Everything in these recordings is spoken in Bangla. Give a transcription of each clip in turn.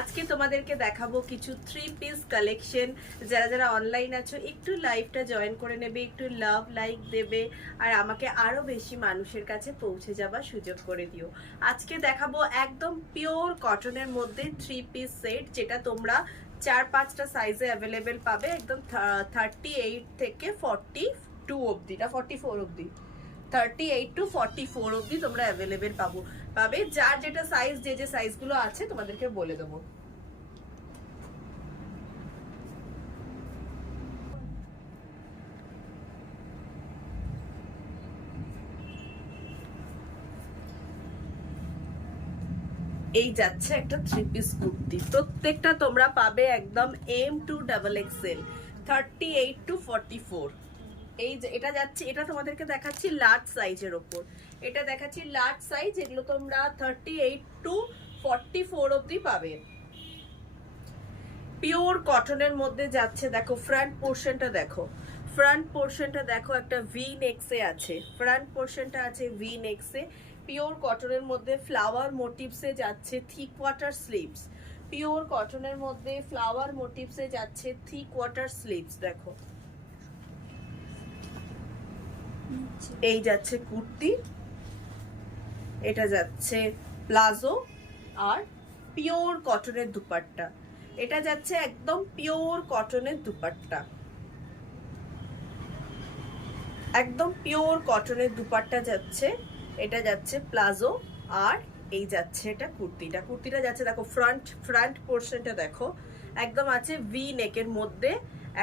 আজকে তোমাদেরকে দেখাবো কিছু 3 পিস কালেকশন। যারা যারা অনলাইন আছো একটু লাইভটা জয়েন করে নেবে, একটু লাভ লাইক দেবে আর আমাকে আরো বেশি মানুষের কাছে পৌঁছে যাবার সুযোগ করে দিও। আজকে দেখাবো একদম পিওর কটনের মধ্যে 3 পিস সেট, যেটা তোমরা 4-5টা সাইজে অ্যাভেলেবেল পাবে। একদম 38 থেকে 42 অবধি না 44 অবধি, 38 to 44 অবধি তোমরা অ্যাভেলেবেল পাবে। যার যেটা সাইজ, যে সাইজগুলো আছে তোমাদেরকে বলে দেবো। এই যাচ্ছে একটা 3 পিস কুর্তি, প্রত্যেকটা তোমরা পাবে একদম M2XXL 38 to 44। এই যে এটা যাচ্ছে, এটা তোমাদেরকে দেখাচ্ছি লার্জ সাইজের ওপর, এটা দেখাচ্ছি লার্জ সাইজ, এগুলো তোমরা 38 to 44 অবধি পাবে। পিওর কটনের মধ্যে যাচ্ছে। দেখো ফ্রন্ট পোর্শনটা দেখো, ফ্রন্ট পোর্শনটা দেখো একটা ভি নেক্সে আছে, ফ্রন্ট পোর্শনটা আছে ভি নেক্সে। পিওর কটনের মধ্যে ফ্লাওয়ার মোটিভসে যাচ্ছে, থিক ওয়াটার স্লিভস। পিওর কটনের মধ্যে ফ্লাওয়ার মোটিভসে যাচ্ছে থিক ওয়াটার স্লিভস। দেখো এই যাচ্ছে কুর্তি, এটা যাচ্ছে প্লাজো আর পিওর কটনের দুপাট্টা। এটা যাচ্ছে একদম পিওর কটনের দুপাট্টা, একদম পিওর কটনের দুপাট্টা যাচ্ছে। এটা যাচ্ছে প্লাজো আর এই যাচ্ছে এটা কুর্তিটা। কুর্তিটা যাচ্ছে দেখো ফ্রন্ট পোর্শনটা দেখো একদম আছে ভি নেকের মধ্যে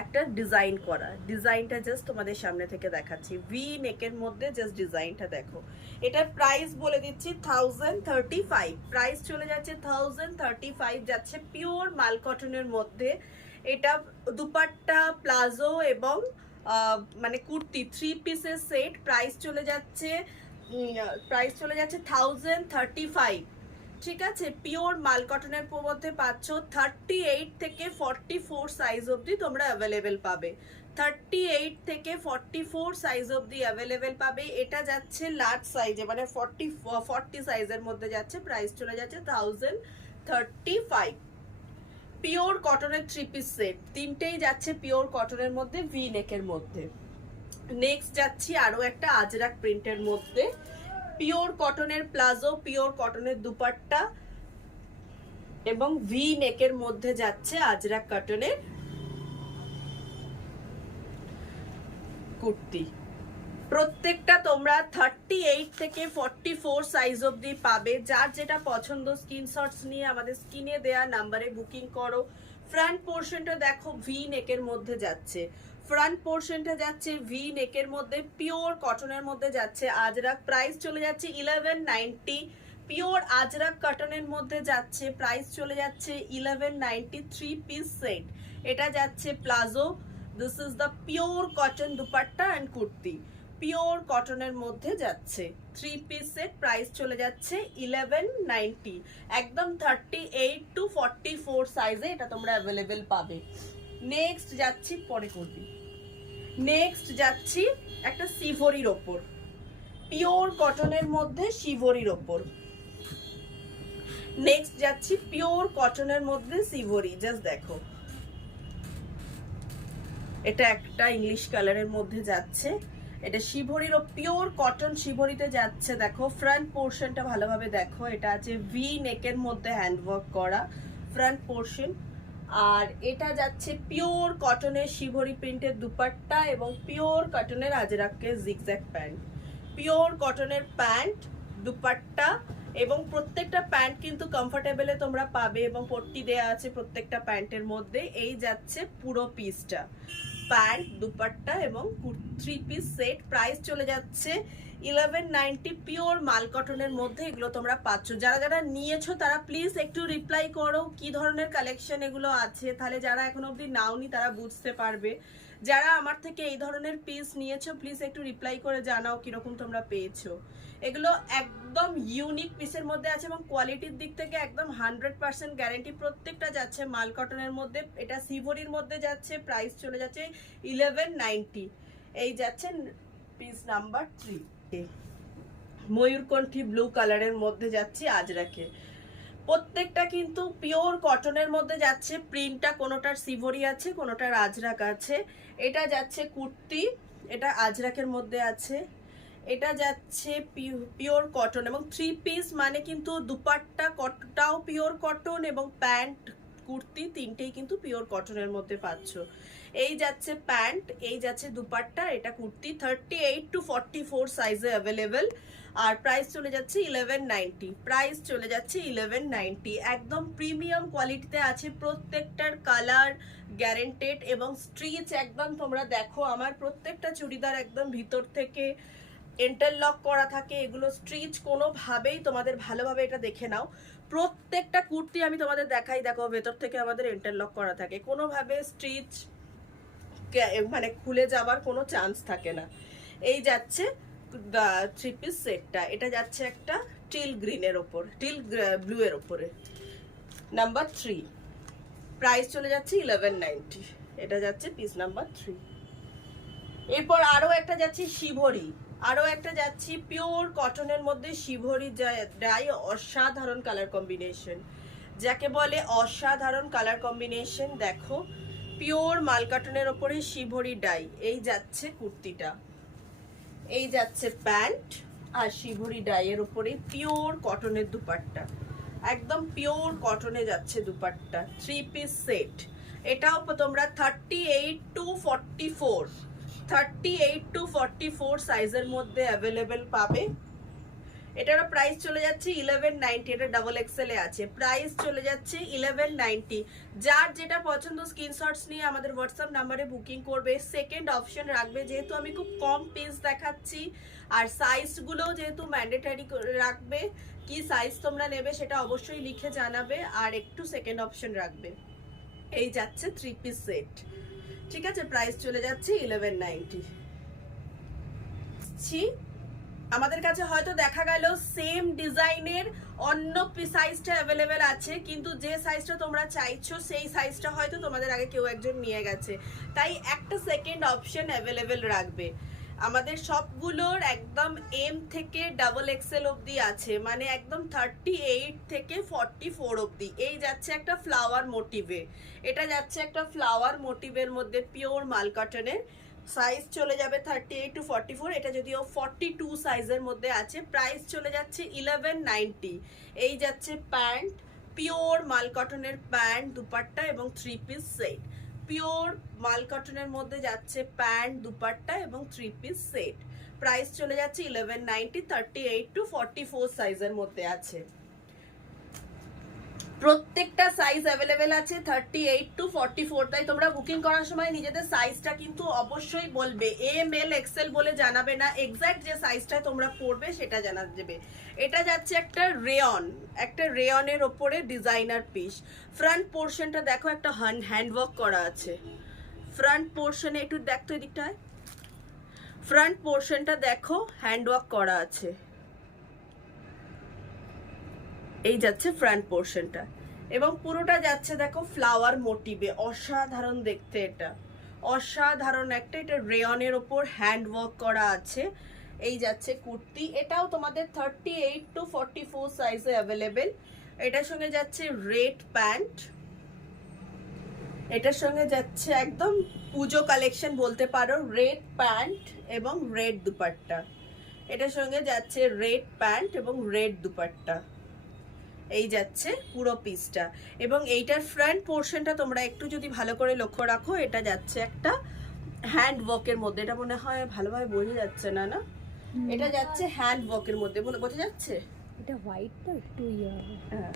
একটা ডিজাইন করা। ডিজাইনটা জাস্ট তোমাদের সামনে থেকে দেখাচ্ছি, ভি নেকের মধ্যে জাস্ট ডিজাইনটা দেখো। এটার প্রাইস বলে দিচ্ছি 1035, প্রাইস চলে যাচ্ছে 1035, যাচ্ছে পিওর মাল কটনের মধ্যে। এটা দুপাট্টা প্লাজো এবং মানে কুর্তি 3 পিসের সেট। প্রাইস চলে যাচ্ছে 1035, ঠিক আছে। পিওর মাল কটনের মধ্যে পাচ্ছ 38 থেকে 44 সাইজ অবধি তোমরা অ্যাভেলেবেল পাবে, 38 থেকে 44 সাইজ অবধি অ্যাভেলেবেল পাবে। এটা যাচ্ছে লার্জ সাইজে, মানে 40 সাইজের মধ্যে যাচ্ছে। প্রাইস চলে যাচ্ছে 1035। পিওর কটনের 3 পিস সেট, তিনটেই যাচ্ছে পিওর কটনের মধ্যে ভি নেকের মধ্যে। নেক্সট যাচ্ছি আরো একটা আজরাক প্রিন্টের মধ্যে, পিওর কটনের প্লাজো, পিওর কটনের দুপাট্টা এবং ভি নেকের মধ্যে যাচ্ছে আজরাক কটনের কুর্তি। প্রত্যেকটা তোমরা 38 থেকে 44 সাইজ অবধি পাবে। যার যেটা পছন্দ স্ক্রিনশটস নিয়ে আমাদের স্ক্রিনে দেয়া নাম্বারে বুকিং করো। ফ্রন্ট পোর্শনটা দেখো ভি নেকের মধ্যে যাচ্ছে, ফ্রন্ট পোর্শনটা যাচ্ছে ভি নেকের মধ্যে, পিওর কটনের মধ্যে যাচ্ছে আজরাক। প্রাইস চলে যাচ্ছে 1190। পিওর আজরাক কটনের মধ্যে যাচ্ছে, প্রাইস চলে যাচ্ছে 1190। 3 পিস সেট, এটা যাচ্ছে palazzo. This is the pure cotton dupatta and kurti, pure কটনের মধ্যে যাচ্ছে 3 পিস সেট। প্রাইস চলে যাচ্ছে 1190, একদম 38 to 44 সাইজে এটা তোমরা অ্যাভেলেবেল পাবে। নেক্সট যাচ্ছি, পরে করবি, নেক্সট যাচ্ছি একটা শিভরির ওপর, পিওর কটনের মধ্যে শিভরির ওপর। নেক্সট যাচ্ছি পিওর কটনের মধ্যে শিভরি, জাস্ট দেখো এটা একটা ইংলিশ কালারের মধ্যে যাচ্ছে। এটা শিভরির পিওর কটন শিভরিতে যাচ্ছে। দেখো ফ্রন্ট পোর্শনটা ভালোভাবে দেখো, এটা আছে ভি নেকের মধ্যে হ্যান্ডওয়ার্ক করা ফ্রন্ট পোর্শন। আর এটা যাচ্ছে পিওর কটনের শিভরি প্রিন্টের দুপাট্টা এবং পিওর কটনের আজরাকের জিগজ্যাগ প্যান্ট। পিওর কটনের প্যান্ট, দুপাট্টা এবং প্রত্যেকটা প্যান্ট কিন্তু কমফোর্টেবলে তোমরা পাবে এবং পট্টি দেয়া আছে প্রত্যেকটা প্যান্টের মধ্যে। এই যাচ্ছে পুরো পিসটা, প্যান্ট, দুপাট্টা এবং 3 পিস সেট। প্রাইস চলে যাচ্ছে 1190, পিওর মাল কটনের মধ্যে এগুলো তোমরা পাচ্ছ। যারা যারা নিয়েছো তারা প্লিজ একটু রিপ্লাই করো কি ধরনের কালেকশন এগুলো আছে, তাহলে যারা এখন অবধি নাওনি তারা বুঝতে পারবে। যারা আমার থেকে এই ধরনের পিস নিয়েছো প্লিজ একটু রিপ্লাই করে জানাও কিরকম তোমরা পেয়েছো। এগুলো একদম ইউনিক পিসের মধ্যে আছে এবং কোয়ালিটির দিক থেকে একদম 100% গ্যারেন্টি। প্রত্যেকটা যাচ্ছে মাল কটনের মধ্যে, এটা শিভরির মধ্যে যাচ্ছে। প্রাইস চলে যাচ্ছে 1190। এই যাচ্ছে পিস নাম্বার 3, ময়ূরকণ্ঠী ব্লু কালারের মধ্যে যাচ্ছে আজরাকে। প্রত্যেকটা কিন্তু পিওর কটনের মধ্যে যাচ্ছে। প্রিন্টটা কোনোটার সিভরি আছে, কোনোটার আজরাক আছে। এটা যাচ্ছে কুর্তি, এটা আজরাকের মধ্যে আছে। এটা যাচ্ছে পিওর কটন এবং 3 পিস, মানে কিন্তু দুপাট্টাটাও পিওর কটন এবং প্যান্ট কুর্তি তিনটেই কিন্তু পিওর কটনের মধ্যে পাচ্ছ। এই যাচ্ছে প্যান্ট, এই যাচ্ছে দুপাট্টা, এটা কুর্তি। 38 to 44 সাইজে অ্যাভেলেবেল। আর প্রাইস চলে যাচ্ছে 1190। প্রাইস চলে যাচ্ছে 1190। একদম প্রিমিয়াম কোয়ালিটিতে আছে, প্রত্যেকটার কালার গ্যারেন্টেড এবং স্ট্রিচ একদম তোমরা দেখো আমার প্রত্যেকটা চুড়িদার একদম ভিতর থেকে ইন্টারলক করা থাকে। এগুলো স্ট্রিচ কোনোভাবেই তোমাদের ভালোভাবে এটা দেখে নাও। প্রত্যেকটা কুর্তি আমি তোমাদের দেখাই, দেখো ভেতর থেকে আমাদের ইন্টারলক করা থাকে, কোনোভাবে স্ট্রিচ মানে খুলে যাবার কোনো চান্স থাকে না। এই যাচ্ছে 3 পিস সেটটা, এটা যাচ্ছে একটা টিল গ্রিনের ওপর, টিল ব্লু এর ওপরে, নাম্বার 3। প্রাইস চলে যাচ্ছে 1190। এটা যাচ্ছে পিস নাম্বার 3। এরপর আরো একটা যাচ্ছে শিভরি, আরো একটা যাচ্ছি পিওর কটনের মধ্যে শিভরি ডাই। অসাধারণ কালার কম্বিনেশন, যাকে বলে অসাধারণ কালার কম্বিনেশন। দেখো পিওর মাল কটনের ওপরে শিভরি ডাই। এই যাচ্ছে কুর্তিটা, এই যাচ্ছে প্যান্ট, আর শিভরি ডাইয়ের উপরে পিওর কটনের দুপাট্টা, একদম পিওর কটনে যাচ্ছে দুপাট্টা। 3 piece set. এটাও তোমরা 38 to 44, 38 to 44 সাইজের মধ্যে অ্যাভেলেবেল পাবে। এটারও প্রাইস চলে যাচ্ছে 1190। এটা ডাবল এক্সেল এ আছে, প্রাইস চলে যাচ্ছে 1190। যার যেটা পছন্দ স্ক্রিনশটস নিয়ে আমাদের হোয়াটসঅ্যাপ নাম্বারে বুকিং করবে। সেকেন্ড অপশন রাখবে, যেহেতু আমি খুব কম পিস দেখাচ্ছি আর সাইজগুলোও যেহেতু ম্যান্ডেটারি রাখবে, কি সাইজ তোমরা নেবে সেটা অবশ্যই লিখে জানাবে, আর একটু সেকেন্ড অপশন রাখবে। এই যাচ্ছে 3 পিস সেট, ঠিক আছে। প্রাইস চলে যাচ্ছে 1190। আমাদের কাছে হয়তো দেখা গেল সেম ডিজাইনের অন্য সাইজটা অ্যাভেলেবেল আছে, কিন্তু যে সাইজটা তোমরা চাইছো সেই সাইজটা হয়তো তোমাদের আগে কেউ একজন নিয়ে গেছে, তাই একটা সেকেন্ড অপশন অ্যাভেলেবেল রাখবে। আমাদের সবগুলোর একদম এম থেকে ডাবল এক্সেল অবধি আছে, মানে একদম 38 থেকে 44 অবধি। এই যাচ্ছে একটা ফ্লাওয়ার মোটিভে, এটা যাচ্ছে একটা ফ্লাওয়ার মোটিভের মধ্যে পিওর মাল কটনের। সাইজ চলে যাবে 38 to 44। এটা যদিও 42 সাইজের মধ্যে আছে। প্রাইস চলে যাচ্ছে 1190। এই যাচ্ছে প্যান্ট, পিওর মাল কটনের প্যান্ট, দুপাট্টা এবং 3 পিস সেট। পিওর মাল কটনের মধ্যে যাচ্ছে প্যান্ট, দুপাট্টা এবং 3 পিস সেট। প্রাইস চলে যাচ্ছে 1190। 38 to 44 সাইজের মধ্যে আছে। প্রত্যেকটা সাইজ অ্যাভেলেবেল আছে 38 to 44। তাই তোমরা বুকিং করার সময় নিজেদের সাইজটা কিন্তু অবশ্যই বলবে, এম এল এক্সেল বলে জানাবে না, এক্স্যাক্ট যে সাইজটা তোমরা পড়বে সেটা জানা দেবে। এটা যাচ্ছে একটা রেয়ন, একটা রেয়নের ওপরে ডিজাইনার পিস। ফ্রন্ট পোর্শনটা দেখো একটা হ্যান্ডওয়ার্ক করা আছে। ফ্রন্ট পোর্শনে একটু দেখতো এদিকটায়, ফ্রন্ট পোর্শনটা দেখো হ্যান্ডওয়ার্ক করা আছে। এই যাচ্ছে ফ্রন্ট পোর্শনটা এবং পুরোটা যাচ্ছে দেখো ফ্লাওয়ার মোটিভে। অসাধারণ দেখতে, এটা অসাধারণ একটা, এটা রেয়নের ওপর হ্যান্ড ওয়ার্ক করা আছে। এই যাচ্ছে কুর্তি, এটাও তোমাদের 38 to 44 সাইজে অ্যাভেলেবেল। এটার সঙ্গে যাচ্ছে রেড প্যান্ট, এটার সঙ্গে যাচ্ছে একদম পুজো কালেকশন বলতে পারো, রেড প্যান্ট এবং রেড দুপাট্টা। এটার সঙ্গে যাচ্ছে রেড প্যান্ট এবং রেড দুপাট্টা। এই যাচ্ছে পুরো পিসটা এবং এইটার ফ্রন্ট পোর্শনটা তোমরা একটু যদি ভালো করে লক্ষ্য রাখো, এটা যাচ্ছে একটা হ্যান্ড ওয়ার্কের মধ্যে। এটা মনে হয় ভালোভাবে বোঝা যাচ্ছে না, না এটা যাচ্ছে হ্যান্ড ওয়ার্কের মধ্যে, বোঝা যাচ্ছে? এটা হোয়াইট তো একটু ইয়ে হবে, হ্যাঁ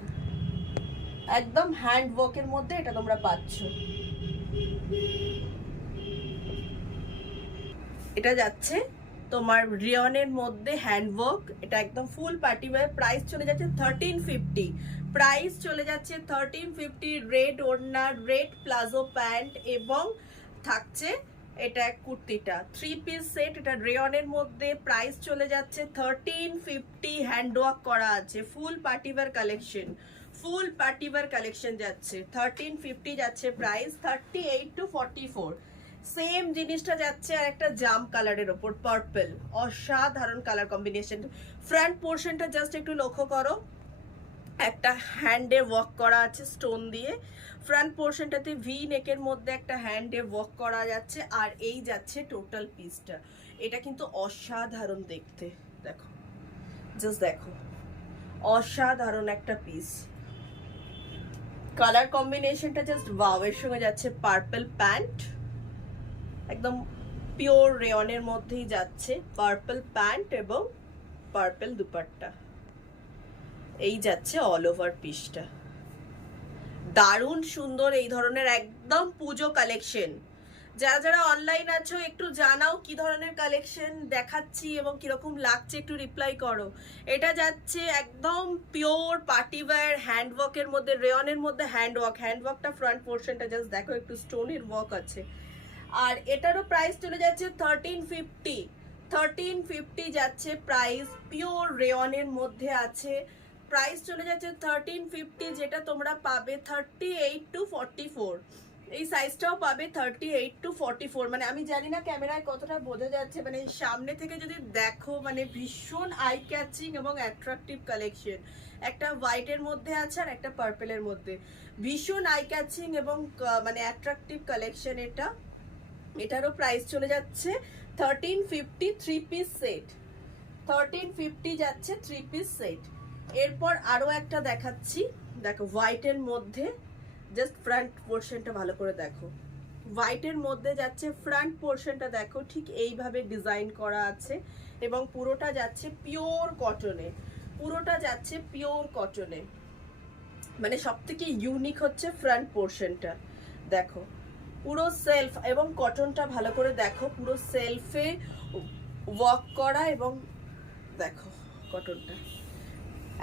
একদম হ্যান্ড ওয়ার্কের মধ্যে এটা তোমরা পাচ্ছ। এটা যাচ্ছে তোমার রিয়নের মধ্যে হ্যান্ডওয়ার্ক, এটা একদম ফুল পার্টি ওয়্যার। প্রাইস চলে যাচ্ছে 1350। প্রাইস চলে যাচ্ছে 1350। রেড ওড়না, রেড প্লাজো প্যান্ট এবং থাকছে এটা কুর্তিটা 3 পিস সেট, এটা রেয়নের মধ্যে। প্রাইস চলে যাচ্ছে 1350। হ্যান্ডওয়ার্ক করা আছে, ফুল পার্টি ওয়্যার কালেকশন, ফুল পার্টি ওয়্যার কালেকশন যাচ্ছে 1350 যাচ্ছে প্রাইস। 38 to 44 সেম জিনিসটা যাচ্ছে আর একটা জাম কালারের ওপর পার্পল। অসাধারণ কালার কম্বিনেশন। ফ্রন্ট পোর্শনটা জাস্ট একটু লক্ষ্য করো, একটা হ্যান্ডে ওয়ার্ক করা আছে স্টোন দিয়ে, ফ্রন্ট পোর্শনটাতে ভি নেকের মধ্যে একটা হ্যান্ডে ওয়ার্ক করা যাচ্ছে, আর এই যাচ্ছে টোটাল পিসটা। এটা কিন্তু অসাধারণ দেখতে, দেখো জাস্ট দেখো, অসাধারণ একটা পিস। কালার কম্বিনেশনটা জাস্ট ওয়াও। এর সঙ্গে যাচ্ছে পার্পল প্যান্ট, একদম পিওর রেয়নের মধ্যেই যাচ্ছে পার্পল প্যান্ট এবং পার্পল দুপাট্টা। এই যাচ্ছে অল ওভার পিসটা, দারুণ সুন্দর এই ধরনের একদম পুজো কালেকশন। যারা যারা অনলাইন আছো একটু জানাও কি ধরনের কালেকশন দেখাচ্ছি এবং কিরকম লাগছে, একটু রিপ্লাই করো। এটা যাচ্ছে একদম পিওর পার্টিওয়্যার হ্যান্ডওয়ার্কের মধ্যে, রেয়নের মধ্যে হ্যান্ডওয়ার্কটা ফ্রন্ট পোর্শনটা জাস্ট দেখো, একটু স্টোনের ওয়ার্ক আছে। আর এটারও প্রাইস চলে যাচ্ছে 1350 যাচ্ছে প্রাইস, পিওর রেয়নের মধ্যে আছে। প্রাইস চলে যাচ্ছে 1350, যেটা তোমরা পাবে 38 to 44। এই সাইজটাও পাবে 38 to 44। মানে আমি জানি না ক্যামেরায় কতটা বোঝা যাচ্ছে, মানে সামনে থেকে যদি দেখো মানে ভীষণ আই ক্যাচিং এবং অ্যাট্রাকটিভ কালেকশন। একটা হোয়াইটের মধ্যে আছে আর একটা পার্পেলের মধ্যে, ভীষণ আই ক্যাচিং এবং মানে অ্যাট্রাকটিভ কালেকশন এটা। এটারও প্রাইস চলে যাচ্ছে 1350, 3 পিস সেট। 1350 যাচ্ছে 3 পিস সেট। এরপর আরো একটা দেখাচ্ছি, দেখো হোয়াইটের মধ্যে, জাস্ট ফ্রন্ট পোর্শনটা ভালো করে দেখো, হোয়াইটের মধ্যে যাচ্ছে ফ্রন্ট পোর্শনটা দেখো, ঠিক এইভাবে ডিজাইন করা আছে এবং পুরোটা যাচ্ছে পিওর কটনে, পুরোটা যাচ্ছে পিওর কটনে। মানে সব থেকে ইউনিক হচ্ছে ফ্রন্ট পোর্শনটা দেখো, পুরো সেলফ এবং কটনটা ভালো করে দেখো, পুরো সেলফে ওয়ার্ক করা এবং দেখো কটনটা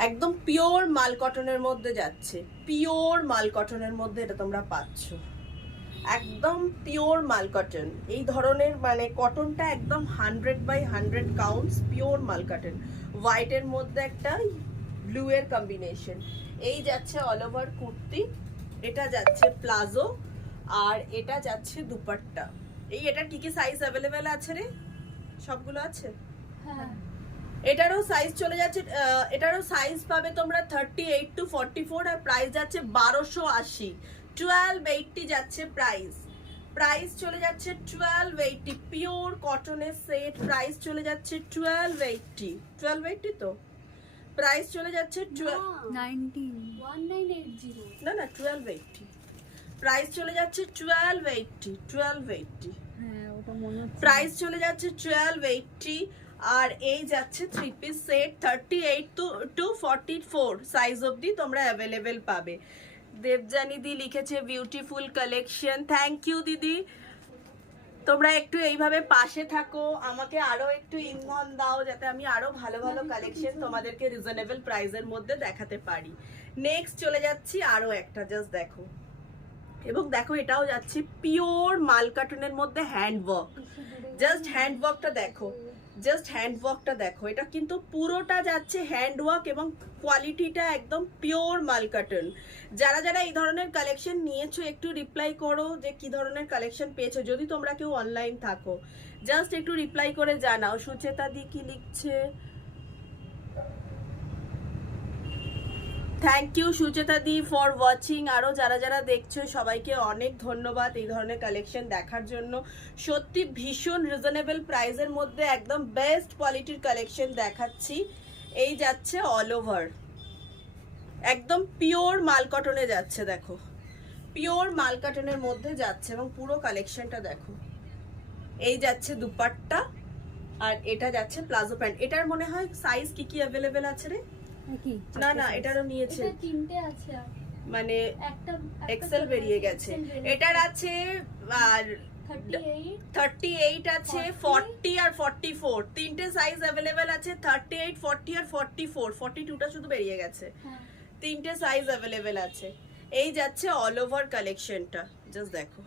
একদম পিওর মাল কটনের মধ্যে যাচ্ছে, পিওর মাল কটনের মধ্যে এটা তোমরা পাচ্ছ, একদম পিওর মাল কটন। এই ধরনের মানে কটনটা একদম 100/100 কাউন্টস পিওর মাল কটন। হোয়াইটের মধ্যে একটা ব্লু এর কম্বিনেশন। এই যাচ্ছে অল ওভার কুর্তি, এটা যাচ্ছে প্লাজো, আর এটা যাচ্ছে দুপাট্টা। এই এটার কি কি সাইজ অ্যাভেলেবেল আছে রে? সবগুলো আছে? হ্যাঁ। এটারও সাইজ চলে যাচ্ছে, এটারও সাইজ পাবে তোমরা 38 to 44, আর প্রাইস যাচ্ছে 1280। 1280 যাচ্ছে প্রাইস, প্রাইস চলে যাচ্ছে 1280। পিওর কটনের সেট, প্রাইস চলে যাচ্ছে 1280। 1280 তো প্রাইস চলে যাচ্ছে 1980 না না 1280 প্রাইস চলে যাচ্ছে 1280। 1280 হ্যাঁ, ওটা মনে হচ্ছে প্রাইস চলে যাচ্ছে 1280। আর এই যাচ্ছে 3 পিস সেট, 38 to 44 সাইজ অবধি তোমরা অ্যাভেলেবেল পাবে। দেবজানি দি লিখেছে বিউটিফুল কালেকশন, থ্যাংক ইউ দিদি। তোমরা একটু এইভাবে পাশে থাকো, আমাকে আরো একটু ইন্ধন দাও যাতে আমি আরো ভালো ভালো কালেকশন তোমাদেরকে রিজনেবল প্রাইসের মধ্যে দেখাতে পারি। নেক্সট চলে যাচ্ছি আরো একটা, জাস্ট দেখো, এবং দেখো এটাও যাচ্ছে পিওর মাল কাটনের মধ্যে হ্যান্ড ওয়ার্ক। জাস্ট হ্যান্ড ওয়ার্কটা দেখো, জাস্ট হ্যান্ড ওয়ার্কটা দেখো, এটা কিন্তু পুরোটা যাচ্ছে হ্যান্ড ওয়ার্ক এবং কোয়ালিটিটা একদম পিওর মাল কাটন। যারা যারা এই ধরনের কালেকশন নিয়েছো একটু রিপ্লাই করো যে কি ধরনের কালেকশন পেয়েছো, যদি তোমরা কেউ অনলাইন থাকো জাস্ট একটু রিপ্লাই করে জানাও। সুচেতা দি কি লিখছে, থ্যাংক ইউ সুচেতা দি ফর ওয়াচিং। আরও যারা যারা দেখছো সবাইকে অনেক ধন্যবাদ এই ধরনের কালেকশন দেখার জন্য। সত্যি ভীষণ রিজনেবল প্রাইসের মধ্যে একদম বেস্ট কোয়ালিটির কালেকশন দেখাচ্ছি। এই যাচ্ছে অল ওভার একদম পিওর মাল কটনে যাচ্ছে, দেখো পিওর মাল কটনের মধ্যে যাচ্ছে এবং পুরো কালেকশনটা দেখো। এই যাচ্ছে দুপাট্টা, আর এটা যাচ্ছে প্লাজো প্যান্ট। এটার মনে হয় সাইজ কি কি অ্যাভেলেবেল আছে রে? না না এটারও নিয়েছে, এটা তিনটে আছে, মানে একটা এক্সেল বেরিয়ে গেছে। এটার আছে আর 38 আছে, 40 আর 44, তিনটে সাইজ অ্যাভেলেবেল আছে। 38, 40 আর 44, 42টা শুধু বেরিয়ে গেছে। তিনটে সাইজ অ্যাভেলেবেল আছে। এই যাচ্ছে অল ওভার কালেকশনটা, জাস্ট দেখো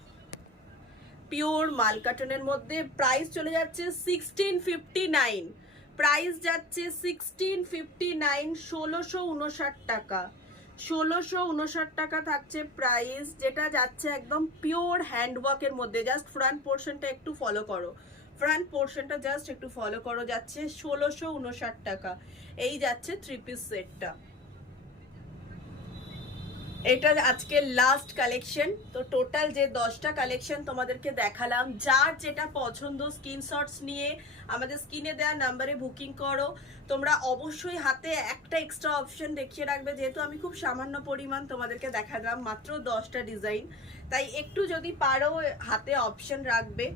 পিওর মাল কাটনের মধ্যে। প্রাইস চলে যাচ্ছে 1659, প্রাইস যাচ্ছে 1659, 1659 টাকা। 1659 টাকা থাকছে প্রাইস, যেটা যাচ্ছে একদম পিওর হ্যান্ডওয়ার্কের মধ্যে। জাস্ট ফ্রন্ট পোর্শনটা একটু ফলো করো, ফ্রন্ট পোর্শনটা জাস্ট একটু ফলো করো, যাচ্ছে 1659 টাকা। এই যাচ্ছে 3 পিস সেটটা, এটা আজকে লাস্ট কালেকশন। তো টোটাল যে 10টা কালেকশন তোমাদেরকে দেখালাম, যার যেটা পছন্দ স্ক্রিনশটস নিয়ে আমাদের স্ক্রিনে দেওয়া নাম্বারে বুকিং করো। তোমরা অবশ্যই হাতে একটা এক্সট্রা অপশন দেখিয়ে রাখবে, যেহেতু আমি খুব সামান্য পরিমাণ তোমাদেরকে দেখালাম, মাত্র 10টা ডিজাইন, তাই একটু যদি পারো হাতে অপশন রাখবে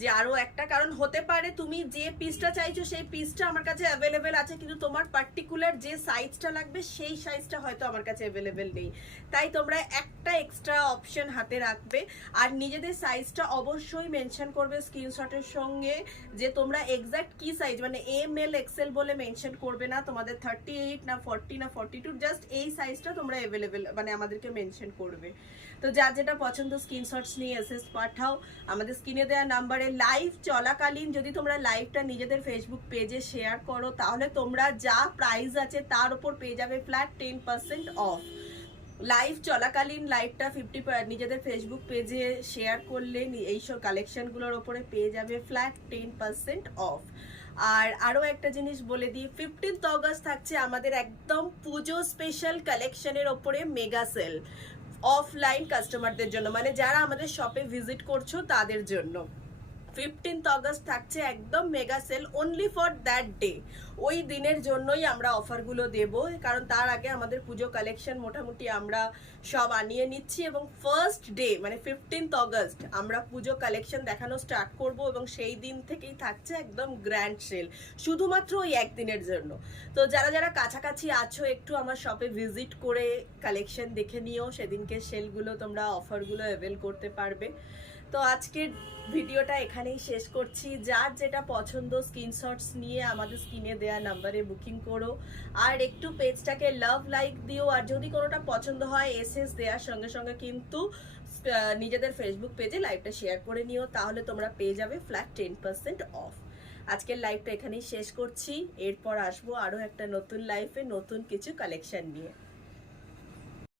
যে আরো একটা, কারণ হতে পারে তুমি যে পিসটা চাইছো সেই পিসটা আমার কাছে অ্যাভেলেবেল আছে, কিন্তু তোমার পার্টিকুলার যে সাইজটা লাগবে সেই সাইজটা হয়তো আমার কাছে অ্যাভেলেবেল নেই। তাই তোমরা একটা এক্সট্রা অপশন হাতে রাখবে, আর নিজেদের সাইজটা অবশ্যই মেনশন করবে স্ক্রিনশটের সঙ্গে, যে তোমরা এক্সাক্ট কি সাইজ, মানে এম এল এক্সেল বলে মেনশন করবে না, তোমাদের 38 না 40 না 42, জাস্ট এই সাইজটা তোমরা অ্যাভেলেবেল মানে আমাদেরকে মেনশন করবে। তো যার যেটা পছন্দ স্ক্রিনশটস নিয়ে এসএস পাঠাও আমাদের স্ক্রিনে দেওয়া নাম্বারে। লাইভ চলাকালীন যদি তোমরা লাইভটা নিজেদের ফেসবুক পেজে শেয়ার করো, তাহলে তোমরা যা প্রাইস আছে তার উপর পেয়ে যাবে ফ্ল্যাট 10% অফ। লাইভ চলাকালীন লাইভটা 50 নিজেদের ফেসবুক পেজে শেয়ার করলে এইসব কালেকশনগুলোর ওপরে পেয়ে যাবে ফ্ল্যাট 10% অফ। আর আরো একটা জিনিস বলে দিই, 15th অগস্ট থাকছে আমাদের একদম পুজো স্পেশাল কালেকশনের ওপরে মেগা সেল, অফলাইন কাস্টমারদের জন্য, মানে যারা আমাদের শপে ভিজিট করছো তাদের জন্য 15th অগস্ট থাকছে একদম mega sale, only for that day. ওই দিনের জন্যই আমরা অফারগুলো দেব, কারণ তার আগে আমাদের পুজো কালেকশন মোটামুটি আমরা সব আনিয়ে নিচ্ছি, এবং ফার্স্ট ডে মানে 15th অগস্ট আমরা পুজো কালেকশন দেখানো স্টার্ট করব, এবং সেই দিন থেকেই থাকছে একদম গ্র্যান্ড সেল, শুধুমাত্র ওই একদিনের জন্য। তো যারা যারা কাছাকাছি আছো একটু আমার শপে ভিজিট করে কালেকশন দেখে নিও, সেদিনকে সেলগুলো তোমরা অফারগুলো অ্যাভেল করতে পারবে। তো আজকের ভিডিওটা এখানেই শেষ করছি। যার যেটা পছন্দ স্ক্রিনশটস নিয়ে আমাদের স্ক্রিনে দেয়া নাম্বারে বুকিং করো, আর একটু পেজটাকে লাভ লাইক দিও, আর যদি কোনোটা পছন্দ হয় এসএস দেওয়ার সঙ্গে সঙ্গে কিন্তু নিজেদের ফেসবুক পেজে লাইভটা শেয়ার করে নিও, তাহলে তোমরা পেয়ে যাবে ফ্ল্যাট 10% অফ। আজকের লাইভটা এখানেই শেষ করছি, এরপর আসবো আরো একটা নতুন লাইফে নতুন কিছু কালেকশন নিয়ে।